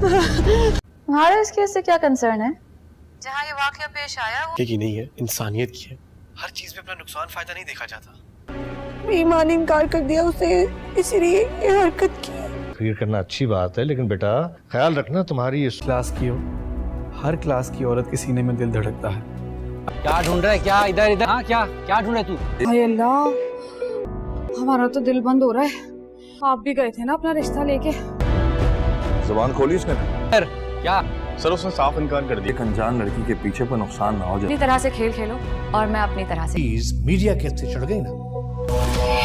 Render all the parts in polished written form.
तुम्हारा इस केस से क्या कंसर्न है? जहाँ ये वाकया पेश आया वो की नहीं है, इंसानियत की है। हर चीज में अपना नुकसान फायदा नहीं देखा जाता। ईमान ने इनकार कर दिया उसे, इसलिए ये हरकत की। फिक्र करना अच्छी बात है, लेकिन बेटा ख्याल रखना तुम्हारी इस क्लास की हो, हर क्लास की औरत के सीने में दिल धड़कता है। क्या ढूंढ रहा है? क्या इधर इधर? हाँ, क्या ढूंढ रहा है तू? हाय अल्लाह, हमारा तो दिल बंद हो रहा है। आप भी गए थे ना अपना रिश्ता लेके? जुबान खोली उसने। क्या? सर उसने साफ इनकार कर दिया। एक अनजान लड़की के पीछे पर नुकसान ना हो जाए। अपनी तरह से खेल खेलो और मैं अपनी तरह से। मीडिया के से चढ़ गई ना।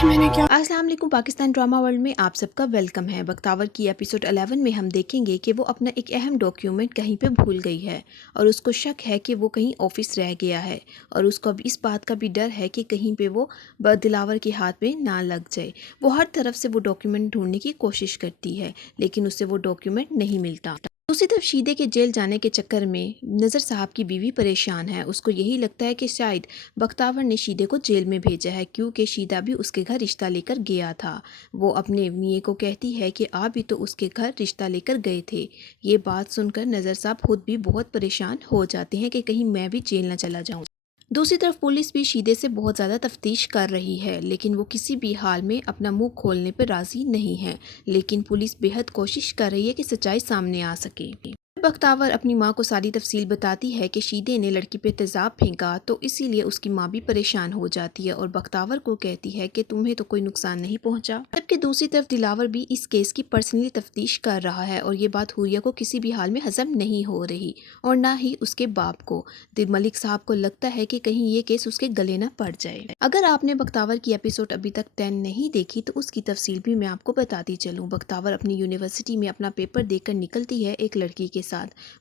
मैंने क्या? अस्सलाम वालेकुम, पाकिस्तान ड्रामा वर्ल्ड में आप सबका वेलकम है। बख्तावर की एपिसोड 11 में हम देखेंगे कि वो अपना एक अहम डॉक्यूमेंट कहीं पे भूल गई है और उसको शक है कि वो कहीं ऑफिस रह गया है और उसको अब इस बात का भी डर है कि कहीं पे वो दिलावर के हाथ में ना लग जाए। वो हर तरफ से वो डॉक्यूमेंट ढूंढने की कोशिश करती है लेकिन उससे वो डॉक्यूमेंट नहीं मिलता। दूसरी तरफ शीदे के जेल जाने के चक्कर में नज़र साहब की बीवी परेशान है। उसको यही लगता है कि शायद बख्तावर ने शीदे को जेल में भेजा है क्योंकि शीदा भी उसके घर रिश्ता लेकर गया था। वो अपने मियाँ को कहती है कि आप भी तो उसके घर रिश्ता लेकर गए थे। ये बात सुनकर नज़र साहब खुद भी बहुत परेशान हो जाते हैं कि कहीं मैं भी जेल न चला जाऊँ। दूसरी तरफ पुलिस भी शीदे से बहुत ज़्यादा तफ्तीश कर रही है लेकिन वो किसी भी हाल में अपना मुंह खोलने पर राज़ी नहीं है। लेकिन पुलिस बेहद कोशिश कर रही है कि सच्चाई सामने आ सके। बख्तावर अपनी माँ को सारी तफसील बताती है कि शीदे ने लड़की पे तेज़ाब फेंका तो इसीलिए उसकी माँ भी परेशान हो जाती है और बख्तावर को कहती है कि तुम्हें तो कोई नुकसान नहीं पहुँचा। जबकि दूसरी तरफ दिलावर भी इस केस की पर्सनली तफ्तीश कर रहा है और ये बात हुरिया को किसी भी हाल में हजम नहीं हो रही और ना ही उसके बाप को। दिल मलिक साहब को लगता है कि कहीं ये केस उसके गले ना पड़ जाए। अगर आपने बख्तावर की एपिसोड अभी तक 10 नहीं देखी तो उसकी तफसील भी मैं आपको बताती चलूँ। बख्तावर अपनी यूनिवर्सिटी में अपना पेपर देकर निकलती है एक लड़की के साथ।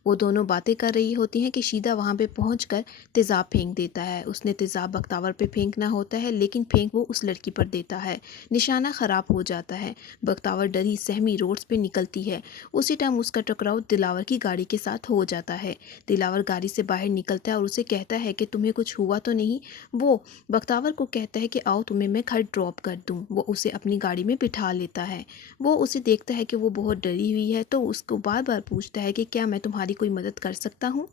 वो दोनों बातें कर रही होती हैं कि शीदा वहाँ पे पहुंचकर तेज़ाब फेंक देता है। उसने तेज़ाब बख्तावर पे फेंकना होता है लेकिन फेंक वो उस लड़की पर देता है। निशाना ख़राब हो जाता है। बख्तावर डरी सहमी रोड्स पे निकलती है। उसी टाइम उसका टकराव दिलावर की गाड़ी के साथ हो जाता है। दिलावर गाड़ी से बाहर निकलता है और उसे कहता है कि तुम्हें कुछ हुआ तो नहीं। वो बख्तावर को कहता है कि आओ तुम्हें मैं घर ड्रॉप कर दूँ। वो उसे अपनी गाड़ी में बिठा लेता है। वो उसे देखता है कि वो बहुत डरी हुई है तो उसको बार बार पूछता है कि क्या मैं तुम्हारी कोई मदद कर सकता हूँ,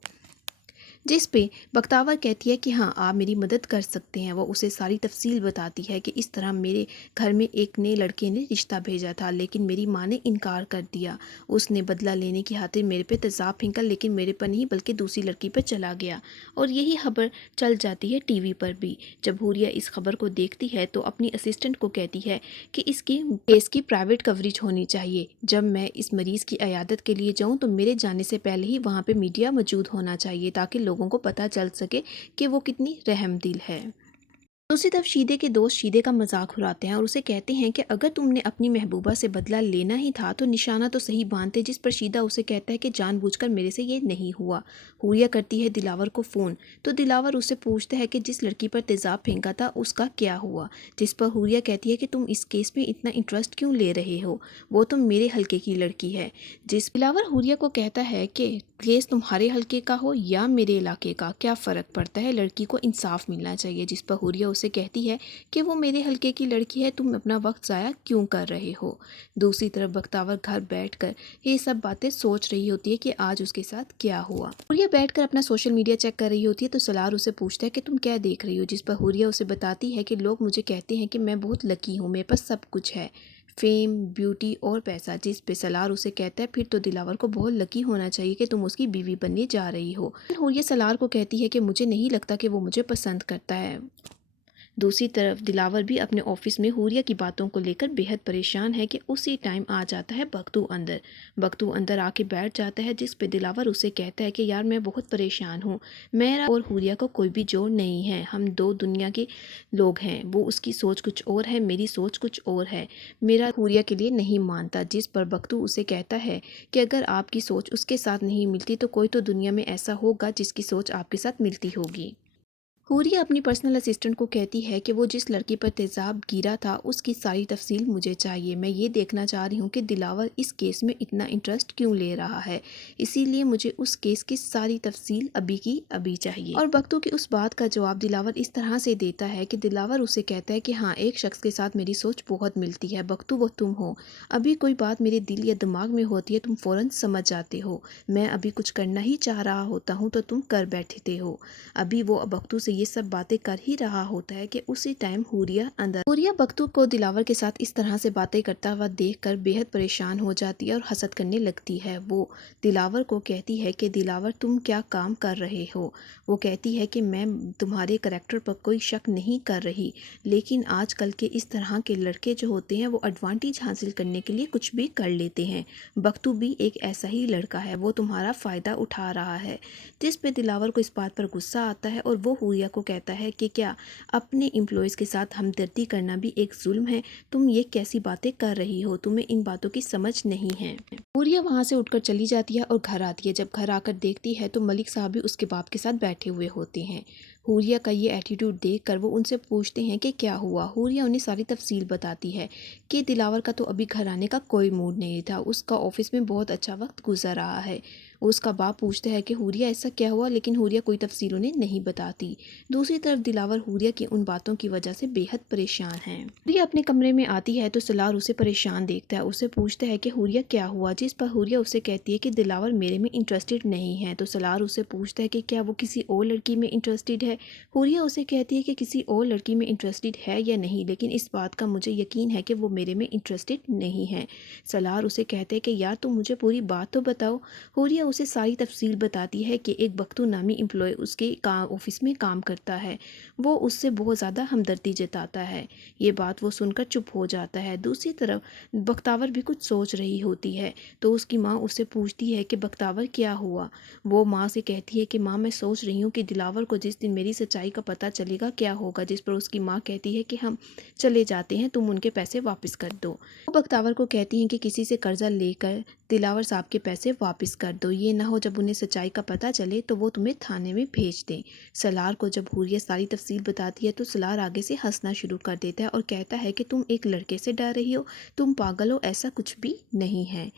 जिस पे बख्तावर कहती है कि हाँ आप मेरी मदद कर सकते हैं। वो उसे सारी तफसील बताती है कि इस तरह मेरे घर में एक नए लड़के ने रिश्ता भेजा था लेकिन मेरी माँ ने इनकार कर दिया। उसने बदला लेने की खातिर मेरे पे तेज़ाब फेंका लेकिन मेरे पर नहीं बल्कि दूसरी लड़की पर चला गया और यही खबर चल जाती है टीवी पर भी। जब हुरिया इस खबर को देखती है तो अपनी असिस्टेंट को कहती है कि इसकी केस की प्राइवेट कवरेज होनी चाहिए। जब मैं इस मरीज़ की इयादत के लिए जाऊँ तो मेरे जाने से पहले ही वहाँ पर मीडिया मौजूद होना चाहिए ताकि लोगों को पता चल सके कि वो कितनी रहमदिल है। दूसरी तरफ शीदे के दोस्त शीदे का मजाक उड़ाते हैं और उसे कहते हैं कि अगर तुमने अपनी महबूबा से बदला लेना ही था तो निशाना तो सही बांधते। जिस पर शीदा उसे कहता है कि जानबूझकर मेरे से ये नहीं हुआ। हुरिया करती है दिलावर को फ़ोन तो दिलावर उससे पूछता है कि जिस लड़की पर तेज़ाब फेंका था उसका क्या हुआ। जिस पर हुरिया कहती है कि तुम इस केस में इतना इंटरेस्ट क्यों ले रहे हो, वो तो मेरे हल्के की लड़की है। जिस दिलावर हुरिया को कहता है कि केस तुम्हारे हल्के का हो या मेरे इलाके का क्या फ़र्क पड़ता है, लड़की को इंसाफ मिलना चाहिए। जिस पर हुरिया उसे कहती है कि वो मेरे हल्के की लड़की है, तुम अपना वक्त ज़ाया क्यों कर रहे हो। दूसरी तरफ बख्तावर घर बैठकर ये सब बातें सोच रही होती है कि आज उसके साथ क्या हुआ। हुरिया बैठकर अपना सोशल मीडिया चेक कर रही होती है तो सलार उसे पूछता है कि तुम क्या देख रही हो। जिस पर हुरिया उसे बताती है कि लोग मुझे कहते हैं कि मैं बहुत लकी हूँ, मेरे पास सब कुछ है, फेम, ब्यूटी और पैसा। जिस पे सलार उसे कहता है फिर तो दिलावर को बहुत लकी होना चाहिए कि तुम उसकी बीवी बनने जा रही हो। हुरिया सलार को कहती है कि मुझे नहीं लगता कि वो मुझे पसंद करता है। दूसरी तरफ दिलावर भी अपने ऑफिस में हुरिया की बातों को लेकर बेहद परेशान है कि उसी टाइम आ जाता है बख्तू अंदर। बख्तू अंदर आके बैठ जाता है जिस पे दिलावर उसे कहता है कि यार मैं बहुत परेशान हूँ, मेरा और हुरिया को कोई भी जोड़ नहीं है, हम दो दुनिया के लोग हैं। वो उसकी सोच कुछ और है, मेरी सोच कुछ और है, मेरा हुरिया के लिए नहीं मानता। जिस पर बख्तू उसे कहता है कि अगर आपकी सोच उसके साथ नहीं मिलती तो कोई तो दुनिया में ऐसा होगा जिसकी सोच आपके साथ मिलती होगी। हूरिया अपनी पर्सनल असिस्टेंट को कहती है कि वो जिस लड़की पर तेज़ाब गिरा था उसकी सारी तफसील मुझे चाहिए। मैं ये देखना चाह रही हूँ कि दिलावर इस केस में इतना इंटरेस्ट क्यों ले रहा है, इसीलिए मुझे उस केस की सारी तफसील अभी की अभी चाहिए। और बख्तू की उस बात का जवाब दिलावर इस तरह से देता है कि दिलावर उसे कहता है कि हाँ, एक शख्स के साथ मेरी सोच बहुत मिलती है। बख्तू, वो तुम हो। अभी कोई बात मेरे दिल या दिमाग में होती है तुम फ़ौरन समझ जाते हो। मैं अभी कुछ करना ही चाह रहा होता हूँ तो तुम कर बैठते हो। अभी वो बख्तू से ये सब बातें कर ही रहा होता है कि उसी टाइम हूरिया बख्तू को दिलावर के साथ इस तरह से बातें करता हुआ देखकर बेहद परेशान हो जाती है और हसद करने लगती है। वो दिलावर को कहती है कि दिलावर, तुम क्या काम कर रहे हो। वो कहती है कि मैं तुम्हारे करैक्टर पर कोई शक नहीं कर रही, लेकिन आजकल के इस तरह के लड़के जो होते हैं वो एडवांटेज हासिल करने के लिए कुछ भी कर लेते हैं। बख्तू भी एक ऐसा ही लड़का है, वो तुम्हारा फ़ायदा उठा रहा है। जिस पे दिलावर को इस बात पर गुस्सा आता है और वो हूरिया को कहता है कि क्या अपने एम्प्लॉयज़ के साथ हमदर्दी करना भी एक जुल्म है। तुम ये कैसी बातें कर रही हो, तुम्हें इन बातों की समझ नहीं है। हूरिया वहाँ से उठकर चली जाती है और घर आती है। जब घर आकर देखती है तो मलिक साहब भी उसके बाप के साथ बैठे हुए होते हैं। हूरिया का ये एटीट्यूड देखकर वो उनसे पूछते हैं कि क्या हुआ। हूरिया उन्हें सारी तफसील बताती है कि दिलावर का तो अभी घर आने का कोई मूड नहीं था, उसका ऑफिस में बहुत अच्छा वक्त गुजर रहा है। उसका बाप पूछता है कि हूरिया ऐसा क्या हुआ, लेकिन हूरिया कोई तफसील उन्हें नहीं बताती। दूसरी तरफ दिलावर हूरिया की उन बातों की वजह से बेहद परेशान है। हूरिया अपने कमरे में आती है तो सलार उसे परेशान देखता है। उसे पूछता है कि हूरिया क्या हुआ, जिस पर हूरिया उसे कहती है कि दिलावर मेरे में इंटरेस्टेड नहीं है। तो सलार उसे पूछता है कि क्या वो किसी और लड़की में इंटरेस्टेड है। हूरिया उसे कहती है कि किसी और लड़की में इंटरेस्टेड है या नहीं, लेकिन इस बात का मुझे यकीन है कि वो मेरे में इंटरेस्टेड नहीं है। सलार उसे कहते हैं कि यार तुम मुझे पूरी बात तो बताओ। हूरिया उसे सारी तफसील बताती है कि एक बख्तू नामी एम्प्लॉय उसके ऑफिस में काम करता है। वो उससे बहुत ज़्यादा हमदर्दी जताता है। ये बात वो सुनकर चुप हो जाता है। दूसरी तरफ बख्तावर भी कुछ सोच रही होती है तो उसकी माँ उससे पूछती है कि बख्तावर क्या हुआ। वो माँ से कहती है कि माँ, मैं सोच रही हूँ कि दिलावर को जिस दिन मेरी सच्चाई का पता चलेगा क्या होगा। जिस पर उसकी माँ कहती है कि हम चले जाते हैं, तुम उनके पैसे वापस कर दो। वो बख्तावर को कहती हैं कि किसी से कर्जा लेकर दिलावर साहब के पैसे वापस कर दो, ये ना हो जब उन्हें सच्चाई का पता चले तो वो तुम्हें थाने में भेज दें। सलार को जब हूरिया सारी तफसील बताती है तो सलार आगे से हंसना शुरू कर देता है और कहता है कि तुम एक लड़के से डर रही हो, तुम पागल हो, ऐसा कुछ भी नहीं है।